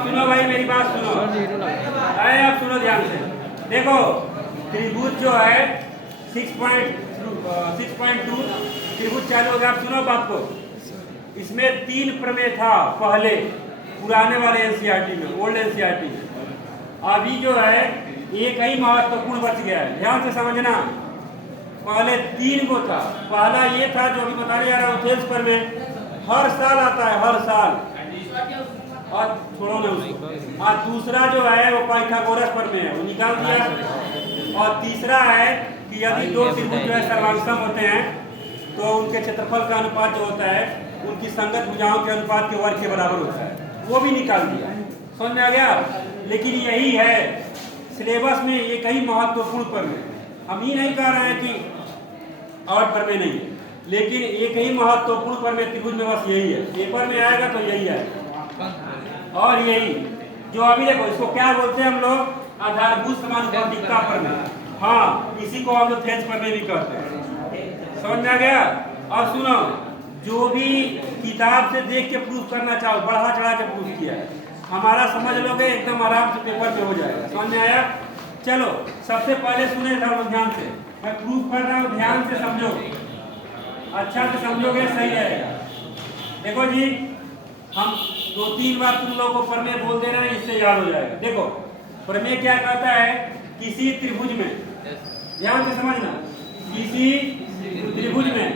अब सुनो भाई मेरी बात सुनो, अरे अब सुनो ध्यान से। देखो त्रिभुज जो है 6.2 त्रिभुज चालू हो गया। अब सुनो बात को, इसमें 3 प्रमेय था पहले पुराने वाले एनसीईआरटी में, ओल्ड एनसीईआरटी में। अभी जो है एक ही महत्वपूर्ण बच गया है, ध्यान से समझना। पहले 3 को था। पहला ये था जो अभी बताने जा रहा हूँ, थेल्स प्रमेय, हर साल आता है, हर साल। और छोड़ो ना उसको। और दूसरा जो है वो पाइथागोरस प्रमेय है, वो निकाल दिया। और तीसरा है कि यदि 2 त्रिभुज जो है सर्वांगसम होते हैं तो उनके क्षेत्रफल का अनुपात जो होता है उनकी संगत भुजाओं के अनुपात के वर्ग के बराबर होता है, वो भी निकाल दिया। समझ में आ गया? लेकिन यही है सिलेबस में एक ही महत्वपूर्ण प्रमेय। हम ही नहीं कह रहे हैं कि और प्रमेय नहीं है, लेकिन एक ही महत्वपूर्ण प्रमेय त्रिभुज में बस यही है। पेपर में आएगा तो यही है। और यही जो अभी देखो, इसको क्या बोलते हैं हम लोग? आधारभूत समानुपातिकता प्रमेय। हाँ, इसी को हम लोग थेल्स प्रमेय भी कहते हैं। समझ में आ गया? और सुनो, जो भी किताब से देख के प्रूफ करना चाहो, बढ़ा चढ़ा के प्रूफ किया है, हमारा समझ लोगे एकदम आराम से पेपर पे हो जाएगा। समझ में आया? चलो सबसे पहले सुने ध्यान से, मैं प्रूफ कर रहा हूँ, ध्यान से समझो, अच्छा से समझोगे सही रहेगा। देखो जी, हम 2-3 बार तुम लोगों को प्रमेय बोल दे रहे हैं, इससे याद हो जाएगा। देखो प्रमेय क्या कहता है? किसी त्रिभुज में, ध्यान से समझना, किसी त्रिभुज में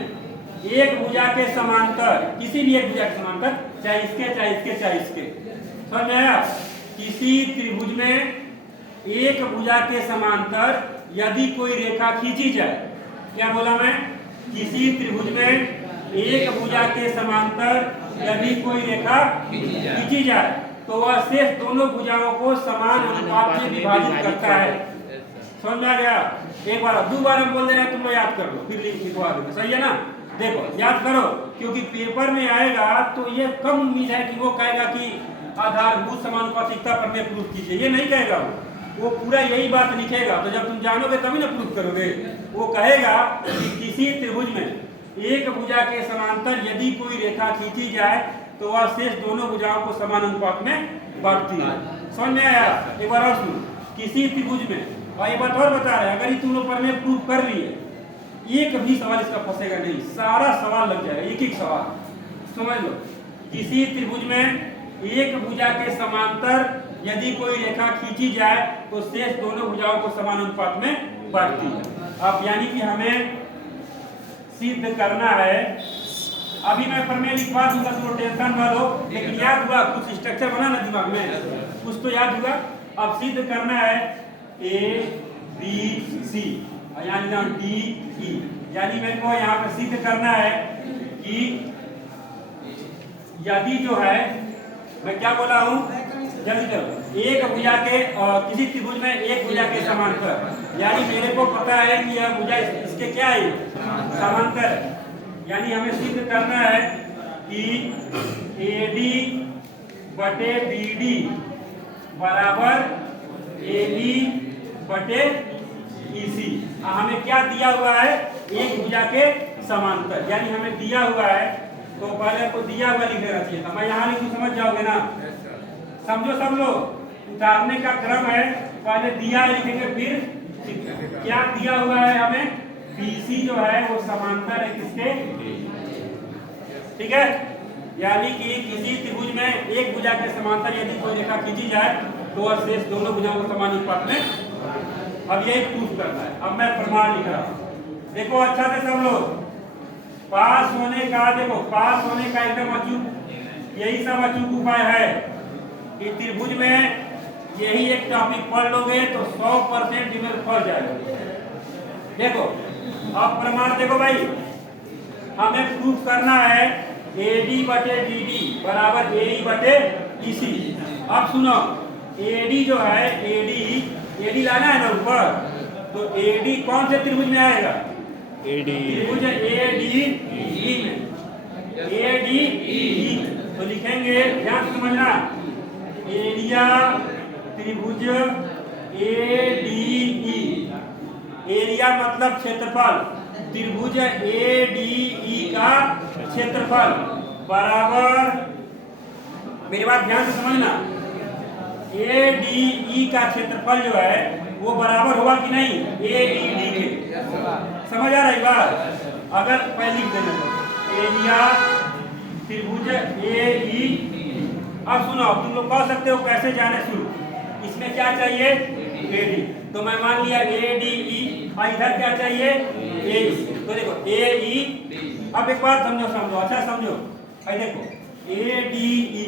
एक भुजा के समांतर, किसी भी एक भुजा के समांतर, चाहे इसके चाहे इसके चाहे इसके, समझ में आया? किसी त्रिभुज में एक भुजा के समांतर यदि कोई रेखा खींची जाए, क्या बोला मैं? किसी त्रिभुज में एक भुजा के समांतर यदि कोई रेखा खींची जाए तो वह शेष दोनों भुजाओं को समान अनुपात में विभाजित करता है। समझ में आ गया? एक बार, 2 बार हम बोल दे रहे हैं, तुम लोग याद कर लो, फिर लिखवा देंगे। सही है ना? देखो याद करो, क्योंकि पेपर में आएगा तो ये कम उम्मीद है कि वो कहेगा कि आधारभूत समानुपातिकता प्रमेय प्रूफ कीजिए, ये नहीं कहेगा। वो पूरा यही बात लिखेगा। तो जब तुम जानोगे तभी ना प्रूफ करोगे। वो कहेगा कि किसी त्रिभुज में एक भुजा के समांतर यदि कोई रेखा खींची जाए तो वह शेष दोनों भुजाओं को समान अनुपात में बांटती है। समझ में आया? एक बार और सुनो, किसी त्रिभुज में, और एक बात और बता रहे हैं, अगर तुम लोग प्रमेय प्रूफ कर लिए, एक भी सवाल इसका फंसेगा नहीं, सारा सवाल लग जाएगा, एक एक सवाल। समझ लो, किसी त्रिभुज में एक भुजा के समांतर यदि कोई रेखा खींची जाए तो शेष दोनों भुजाओं को समान अनुपात में बांटती है। अब यानी कि हमें सिद्ध करना है। अभी मैं प्रमेय लिखवा दूंगा, तो टेंशन ना लो, लेकिन याद हुआ, कुछ स्ट्रक्चर बना ना दिमाग में, कुछ तो याद हुआ। अब सिद्ध करना है ABC, यानी DE, यानी मेरे को यहाँ पे सिद्ध करना है कि यदि जो है, मैं क्या बोला हूँ, जल्दी करो, एक भुजा के किसी त्रिभुज में एक भुजा के समांतर, यानी मेरे को पता है कि यह भुजा इसके क्या है, समांतर। यानी हमें सिद्ध करना है कि AD बटे BD बराबर AB बटे EC। हमें क्या दिया हुआ है? एक भुजा के समांतर, यानी हमें दिया हुआ है, तो पहले को दिया हुआ लिख देना चाहिए था। मैं यहाँ लिखूं, समझ जाओगे ना? समझो सब लोग, उतारने का क्रम है, पहले दिया लिखेंगे, फिर क्या दिया हुआ है हमें? BC जो है वो समांतर है किसके? ठीक है? यानी कि किसी त्रिभुज में एक भुजा के समांतर यदि कोई रेखा खींची जाए तो वह शेष दोनों भुजाओं को समान अनुपात में। अब यही प्रूफ करना है। अब मैं प्रमाण लिख रहा हूँ, देखो अच्छा से सब लोग, पास होने का, देखो पास होने का एकदम अचूक, यही सब अचूक उपाय है कि त्रिभुज में यही एक टॉपिक पढ़ लोगे तो 100% डिमेल फल जाएगा। देखो अब प्रमाण देखो भाई, हमें प्रूफ करना है AD बटे DD बराबर AE बटे EC। अब सुनो, AD जो है, AD लाना है ना ऊपर, तो AD कौन से त्रिभुज में आएगा? त्रिभुज ADE में, ADE तो लिखेंगे, ध्यान समझना, एरिया त्रिभुज ADE, एरिया मतलब क्षेत्रफल, त्रिभुज ADE का क्षेत्रफल बराबर, मेरी बात ध्यान से समझना, ADE का क्षेत्रफल जो है वो बराबर होगा कि नहीं AED के? समझ आ रही बात? अगर पहले लिख देना एरिया त्रिभुज AE। अब सुनो, तुम लोग कह सकते हो कैसे जाने शुरू, इसमें क्या चाहिए AD, तो मैं मान लिया ADE और इधर क्या चाहिए AE। तो देखो AE, अब एक बात समझो अच्छा समझो, भाई देखो ADE,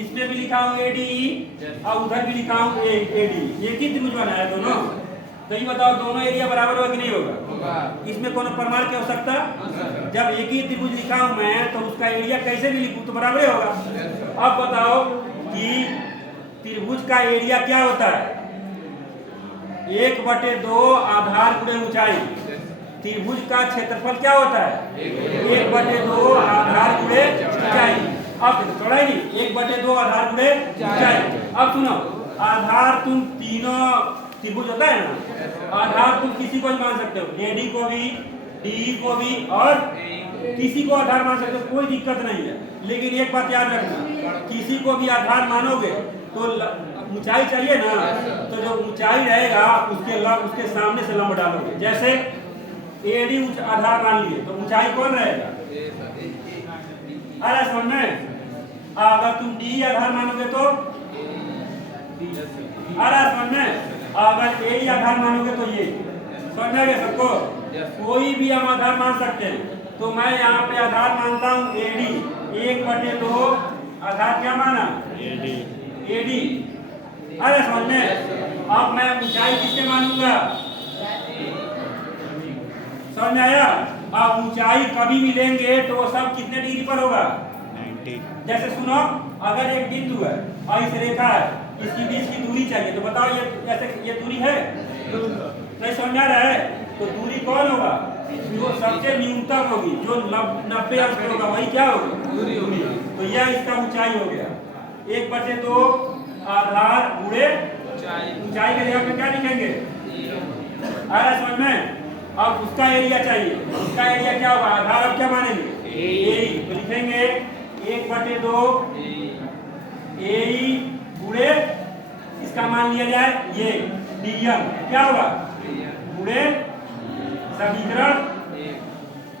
इसमें भी लिखा हूँ ADE और उधर भी लिखा हूँ ADE, एक ही त्रिभुज बनाया दोनों। तो ये बताओ दोनों एरिया बराबर होगा कि नहीं होगा? इसमें कोनो प्रमाण की आवश्यकता? जब एक ही त्रिभुज लिखा हूँ मैं तो उसका एरिया कैसे भी लिखूं तो बराबर ही होगा। अब बताओ कि त्रिभुज का एरिया क्या होता है? 1/2 आधार गुणे ऊंचाई। त्रिभुज का क्षेत्रफल क्या होता है? 1/2 आधार गुणे ऊंचाई। अब चौड़ाई नहीं, 1/2 आधार गुणे ऊंचाई। अब सुनो, आधार तुम तीनों त्रिभुज होता है ना, आधार तुम किसी को भी मान सकते हो, AD को भी, DE को भी और किसी को आधार मान सकते हो, कोई दिक्कत नहीं है। लेकिन एक बात याद रखना, किसी को भी आधार मानोगे तो ऊंचाई चाहिए ना, तो जो ऊंचाई रहेगा उसके सामने से लंब डालोगे। जैसे AD आधार मान लिए तो ऊंचाई कौन रहेगा? अरे समझ में, अगर तुम DE आधार मानोगे तो अरे समझ में, अगर AE आधार मानोगे तो ये समझ में गया सबको? कोई भी हम आधार मान सकते हैं। तो मैं यहाँ पे आधार मानता हूँ AD, 1/2 आधार क्या माना AD। अरे समझ में, अब मैं ऊंचाई किससे मानूंगा? समझ में आया? अब ऊंचाई कभी भी लेंगे तो वो सब कितने डिग्री पर होगा? 90। जैसे सुनो, अगर एक बिंदु है और इस रेखा है, इसकी बीच की दूरी चाहिए, तो बताओ ये दूरी है? नहीं समझ आ रहा है? तो दूरी कौन होगा? जो सबसे न्यूनतम होगी, जो 90 अंश पे होगा, वही क्या होगी? दूरी होगी। तो यह इसका ऊंचाई हो गया। 1/2 आधार गुणे ऊंचाई के जगह पे क्या लिखेंगे? अरे समझ में, अब उसका एरिया चाहिए, उसका एरिया क्या होगा? आधार अब क्या मानेंगे? AE, तो लिखेंगे 1/2 AE गुणे इसका मान लिया जाए ये DM, क्या होगा? गुणे समीकरण।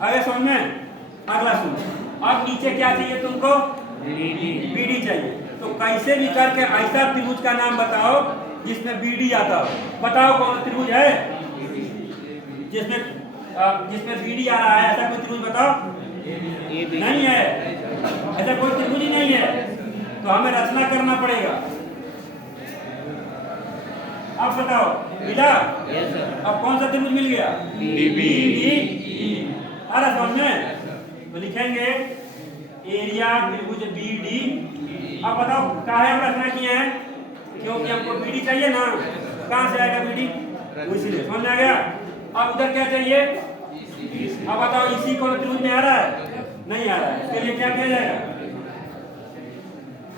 अरे समझ में, अगला सुन, अब नीचे क्या चाहिए तुमको? BD चाहिए। तो कैसे भी करके ऐसा त्रिभुज का नाम बताओ जिसमें BD आता हो। बताओ कौन त्रिभुज है जिसमें BD आ रहा है? ऐसा कोई त्रिभुज बताओ। नहीं है, ऐसा कोई त्रिभुज ही नहीं है। तो हमें रचना करना पड़ेगा। अब बताओ मिला? अब कौन सा त्रिभुज मिल गया? BD। अरे समझ में, तो लिखेंगे एरिया त्रिभुज BD। अब बताओ काहे हम रचना किए हैं? क्योंकि हमको BD चाहिए ना। कहाँ से आएगा BD? इसलिए समझ आ गया। अब उधर क्या चाहिए? अब बताओ इसी को त्रिभुज में आ रहा है? नहीं आ रहा है, इसके लिए क्या किया जाएगा?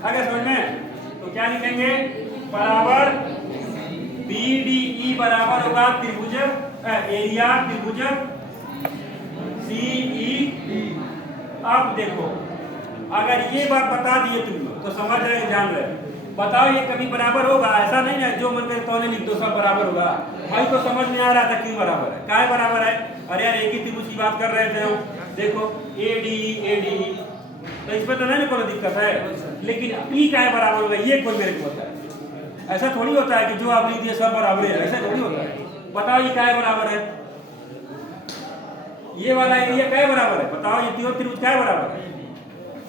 आगे समझ में, तो क्या लिखेंगे? बराबर BDE बराबर होगा त्रिभुज एरिया त्रिभुज CEE। अब देखो, अगर ये बात बता दिए तुम लोग तो समझ रहे, जान रहे। बताओ ये कभी बराबर होगा? ऐसा नहीं है जो मन करे तो लिख दो सब बराबर होगा। भाई तो समझ में आ रहा था क्यों बराबर है, काहे बराबर है? अरे यार एक ही त्रिभुज की बात कर रहे थे हम। देखो ADE, तो इसमें तो नहीं कोई दिक्कत है, लेकिन E काहे बराबर होगा ये कोई मेरे को बताए। ऐसा थोड़ी होता है कि जो आप लिख दिए सब बराबर है, ऐसा थोड़ी होता है। बताओ ये काहे बराबर है? ये वाला एरिया काहे बराबर है? बताओ ये तीनों त्रिभुज काहे बराबर है?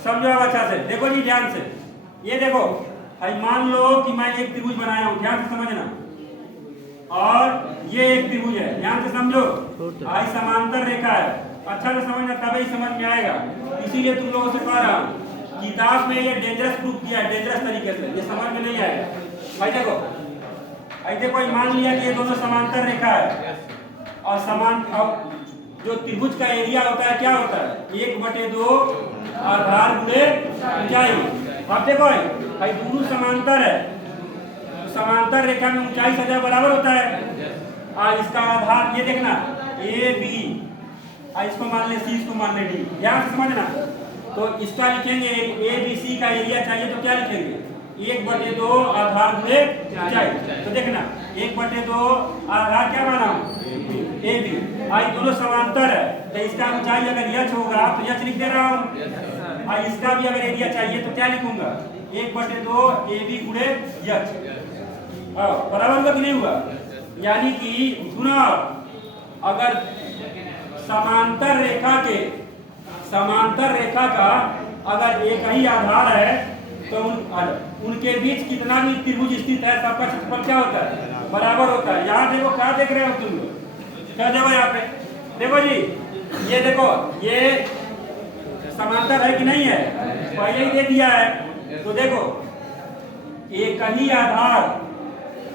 समझो आप अच्छा से, देखो जी ध्यान से। ये देखो, मान लो कि मैं एक त्रिभुज बनाया हूं, ध्यान से समझना। और ये एक त्रिभुज है, ध्यान से समझो। आई समांतर रेखा है, अच्छा से समझना तभी समझ में आएगा। इसीलिए तुम लोगों से कह रहा हूं, किताब में ये डेंजरस प्रूफ किया है, डेंजरस तरीके से, ये समझ में नहीं आएगा। भाई देखो, देखो मान लिया कि ये दोनों समांतर रेखा है और अब जो त्रिभुज का एरिया होता है क्या होता है? 1/2 आधार गुणे ऊंचाई। अब देखो भाई दोनों समांतर है, तो समांतर रेखा में ऊंचाई सदैव बराबर होता है। और इसका आधार ये देखना AB, इसको मान ले C, इसको मान ले D, ध्यान से समझना। तो इसका लिखेंगे ABC का एरिया चाहिए तो क्या लिखेंगे? 1/2 आधार गुणे ऊंचाई। तो देखना 1/2 आधार क्या माना ए बी, आई दोनों समांतर है तो इसका ऊंचाई अगर यच होगा तो यच लिख दे रहा हूँ, और इसका भी अगर एरिया चाहिए तो क्या लिखूंगा 1/2 ए बी गुणे यच। बराबर हुआ कि नहीं हुआ? यानी कि सुनो, अगर समांतर रेखा का अगर एक ही आधार है तो उनके बीच कितना भी त्रिभुज स्थित है सबका क्षेत्रफल क्या होता है? बराबर होता है। यहाँ देखो क्या देख रहे हो तुम लोग, क्या देखो यहाँ पे देखो जी, ये देखो ये समांतर है कि नहीं है, पहले ही दे दिया है। तो देखो एक ही आधार,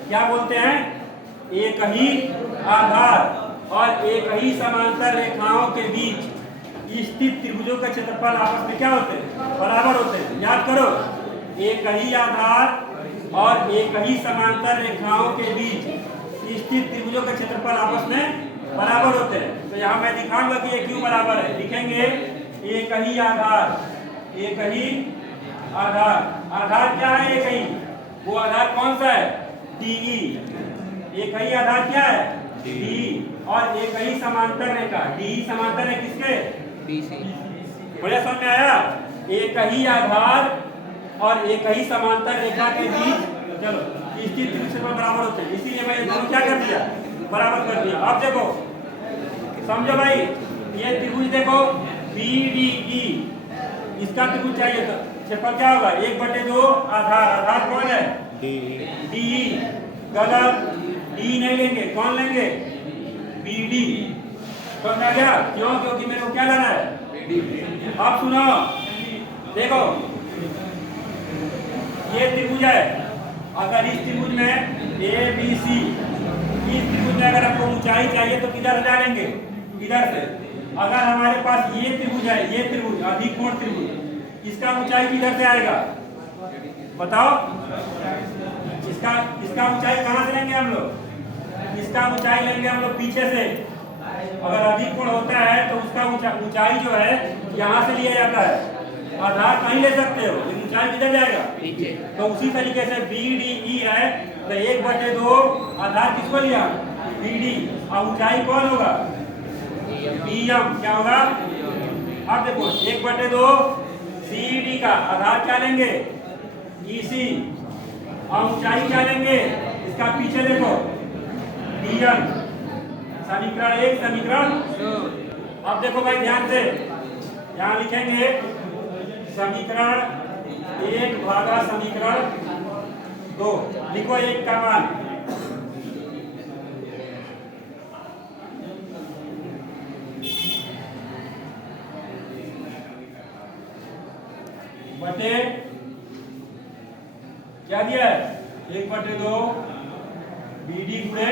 क्या बोलते हैं, एक ही आधार और एक ही समांतर रेखाओं के बीच स्थित त्रिभुजों का क्षेत्रफल आपस में क्या होते हैं? बराबर होते हैं। याद करो, एक ही आधार और एक ही समांतर रेखाओं के बीच स्थित त्रिभुजों का क्षेत्रफल आपस में बराबर होते हैं। तो यहाँ मैं दिखाऊंगा कि ये क्यों बराबर है। लिखेंगे एक ही आधार, एक ही आधार क्या है? एक ही, वो आधार कौन सा है? DE। एक ही आधार क्या है? DE। और एक ही समांतर रेखा, DE समांतर है किसके? बढ़िया समझ में आया? एक ही आधार और एक ही समांतर रेखा के बीच चलो स्थित त्रिभुज पर बराबर होते हैं, इसीलिए मैं दोनों क्या कर दिया? बराबर कर दिया। अब देखो समझो भाई, ये त्रिभुज देखो BDE, इसका त्रिभुज चाहिए तो क्षेत्रफल क्या होगा? 1/2 आधार कौन है? DE। गलत, DE नहीं लेंगे, कौन लेंगे? BD। समझ आ गया? क्यों? क्योंकि मेरे को क्या लेना है? अब सुनो, देखो ये त्रिभुज है, अगर इस त्रिभुज में ABC, इस त्रिभुज में अगर आपको ऊंचाई चाहिए तो किधर से डालेंगे? इधर से। अगर हमारे पास ये त्रिभुज है, ये त्रिभुज अधिकोण त्रिभुज, इसका ऊंचाई किधर से आएगा? बताओ, इसका ऊंचाई कहाँ से लेंगे हम लोग? इसका ऊंचाई लेंगे हम लोग पीछे से। अगर अधिकोण होता है तो उसका ऊंचाई जो है यहाँ से लिया जाता है, आधार कहीं ले सकते हो, लेकिन ऊंचाई किधर जाएगा? नीचे। तो उसी तरीके से BDE है तो 1/2 आधार किसको लिया? BD, और ऊंचाई कौन होगा? BM। क्या होगा? अब देखो 1/2 CD का आधार क्या लेंगे? EC, और ऊंचाई क्या लेंगे? इसका पीछे देखो DN। समीकरण 1, समीकरण 2। अब देखो भाई ध्यान से, यहाँ लिखेंगे समीकरण 1 भागा समीकरण 2। लिखो 1 का मान बटे क्या दिया है? 1/2 BD गुणे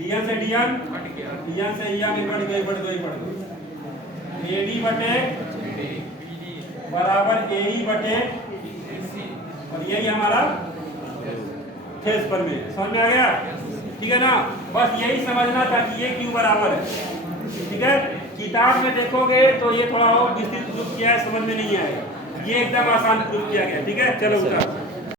DN से DN, DN से EN बढ़ गई, बढ़ गई। AD बटे बराबर AE बटे, और यही हमारा क्षेत्रफल में। समझ में आ गया? ठीक है ना? बस यही समझना था कि ये क्यों बराबर है। ठीक है, किताब में देखोगे तो ये थोड़ा और विस्तृत प्रूफ किया है, समझ में नहीं आएगा। ये एकदम आसान प्रूफ किया गया। ठीक है, चलो उठा।